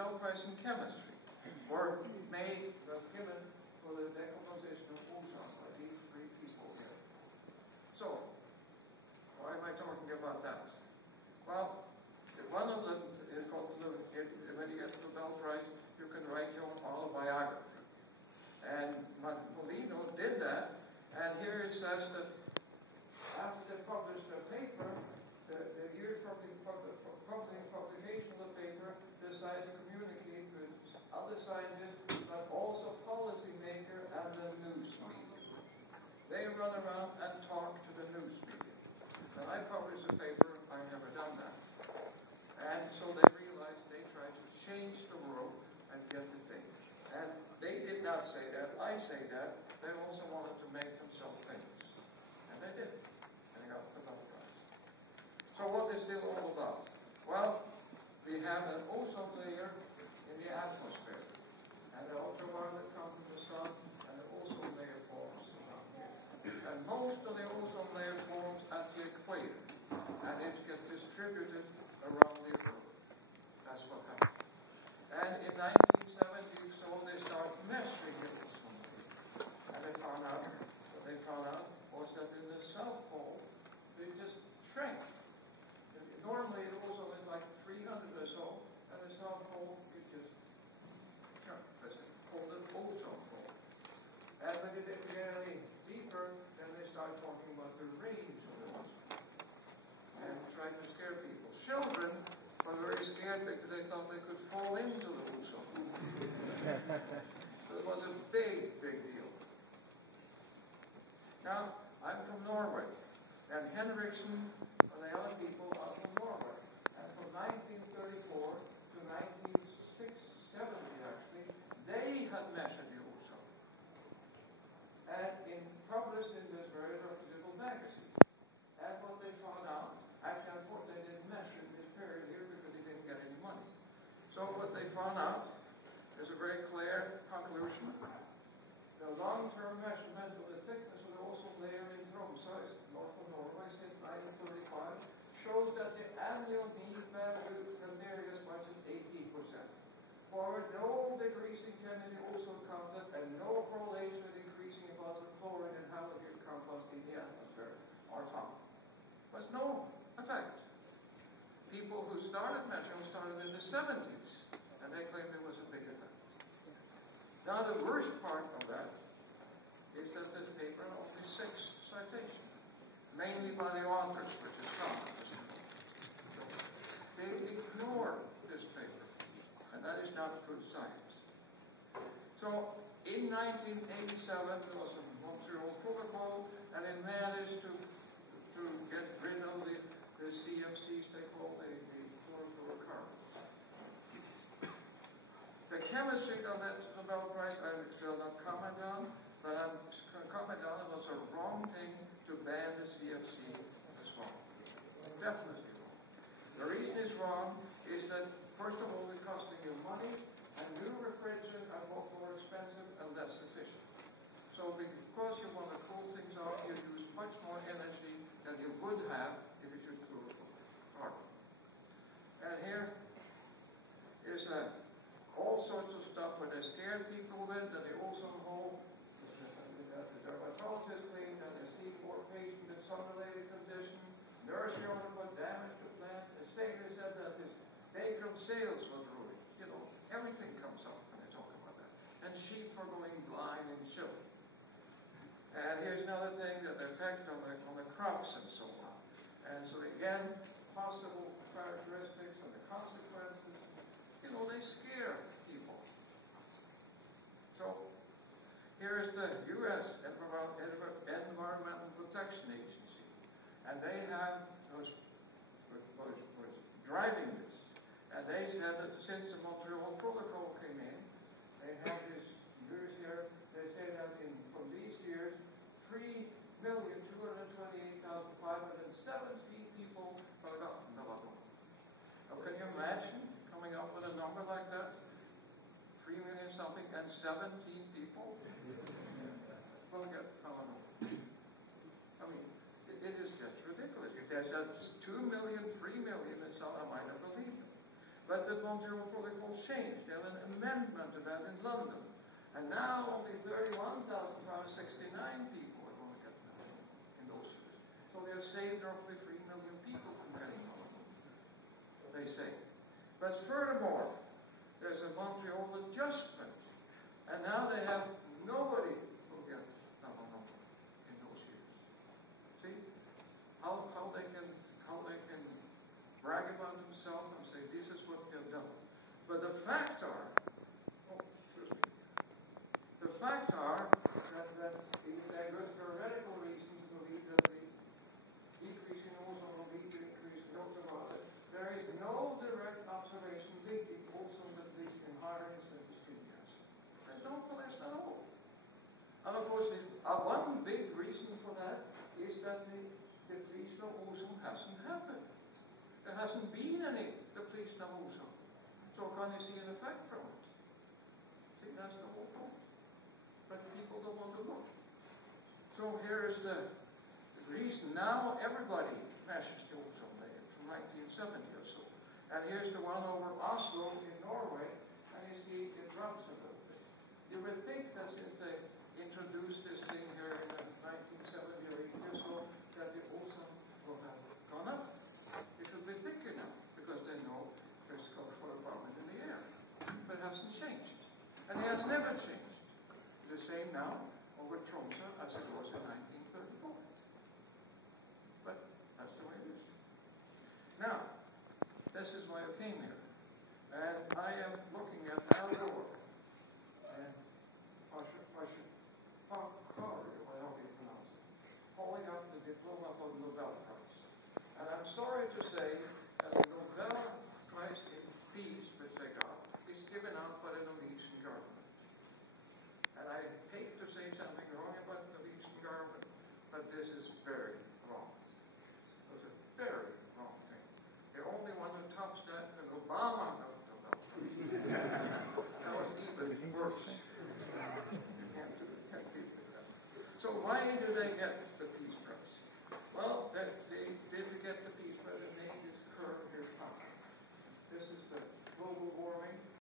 Nobel Prize in Chemistry was given for the decomposition of ozone by these three people here. So, why am I talking about that? Well, one of them is called, when you get the Nobel Prize, you can write your own autobiography. And Molino did that, and here it says that after they published their paper, the years from the publication of the paper, they decided to communicate with other scientists, but also policymakers and the news media. They run around and talk to the news media. When I published a paper, I never done that. And so they realized they tried to change the world and get the thing. And they did not say that. I say that. They also wanted to make themselves famous. And they did. And they got the Nobel Prize. So what is this all about? Well, we have an ozone layer in the atmosphere. And the ultraviolet comes from the sun, and the ozone layer forms around here. And most of the ozone layer forms at the equator. And it gets distributed around the Earth. That's what happened. And in 1970, so they started measuring the ozone layer. And they found out, what they found out was that in the South Pole, they just shrank. Normally, the ozone is like 300 or so, and the South Pole is just shrunk. That's called an ozone hole. And when you get any deeper, then they start talking about the range of the ozone. And trying to scare people. Children were very scared because they thought they could fall into the ozone. So it was a big, big deal. Now, I'm from Norway, and Henriksen and the other people are from Norway. And from 1934 to 1970, actually, they had measured the ozone. And published in this very reputable magazine. And what they found out, actually, unfortunately, they didn't measure this period here because they didn't get any money. So what they found out is a very clear conclusion. The long-term measurement of the thickness of the ozone layer in Tromsø, north of Norway, since 1935, shows that the annual mean value can vary as much as 80%. For no decreasing can be also counted, and no correlation with increasing amounts of chlorine and halogen compounds in the atmosphere are found. There's no effect. People who started measuring started in the 70s, and they claimed there was a big effect. Now the worst part of that is that this paper had only 6 citations, mainly by the authors, which is common. They ignore this paper, and that is not good science. So in 1987 there was a Montreal Protocol, and it managed to get rid of the CFCs, they call the chlorofluorocarbons. The chemistry of that Nobel Prize I will not comment on, but I'm going to comment on it was a wrong thing to ban the CFC as well. Definitely wrong. The reason it's wrong is that, first of all, it's costing you money, and new refrigerants are both more expensive and less efficient. So because you want to cool things off, you use much more energy than you would have if you should cool it carbon. And here is all sorts of stuff where they scare people with, that they also hold the dermatologist claimed that they see more patients with sun-related condition, nourishing ornament, damage to plant. The sailor said that his bakery sales was ruined. You know, everything comes up when they talk about that. And sheep are going blind and children. And here's another thing, that the effect on the crops and so on. And so again, possible characteristics and the consequences, you know, they scare people. So here is the U.S. Environmental Protection Agency. And they was driving this. And they said that since the Montreal Protocol came in, they have these years here, they say that from these years, 3,228,517 people have gotten melanoma. Now can you imagine coming up with a number like that? 3 million something and 17 people will get melanoma. I mean, it is just ridiculous. If they said 2 million, 3 million, and some I might have believed it. But the Montreal Protocol changed. They have an amendment to that in London. And now only 31,569 people are going to get medal in those years. So they have saved roughly 3 million people from getting medal, they say. But furthermore, there's a Montreal adjustment. And now they have nobody will get double number in those years. See how they can brag about themselves and say this is what they've done. But the facts are, that there are theoretical reasons to believe that the decrease in ozone will lead to increased ultraviolet. There is no direct observation linking ozone depletion in higher incidence of skin cancer. There's no correlation at all. And of course, one big reason for that is that the depletion of ozone hasn't happened. There hasn't been any depletion of ozone. So can you see an effect from it? See, that's the whole point. But people don't want to look. So here is the reason. Now everybody measures the ozone layer from 1970 or so. And here's the one over Oslo in Norway, and you see it drops a little bit. You would think that since they introduced this thing here in 1970 or 80 or so, that the ozone will have gone up. It will be thicker now, because they know there's cultural environment in the air. But it hasn't changed. And it has never changed. The same now over Tromsø as it was in 1934. But that's the way it is. Now, this is why I came here. And I am looking at Al Gore and holding up the diploma for the Nobel Prize. And I'm sorry to say that the Nobel Prize in Peace, which they got, is given out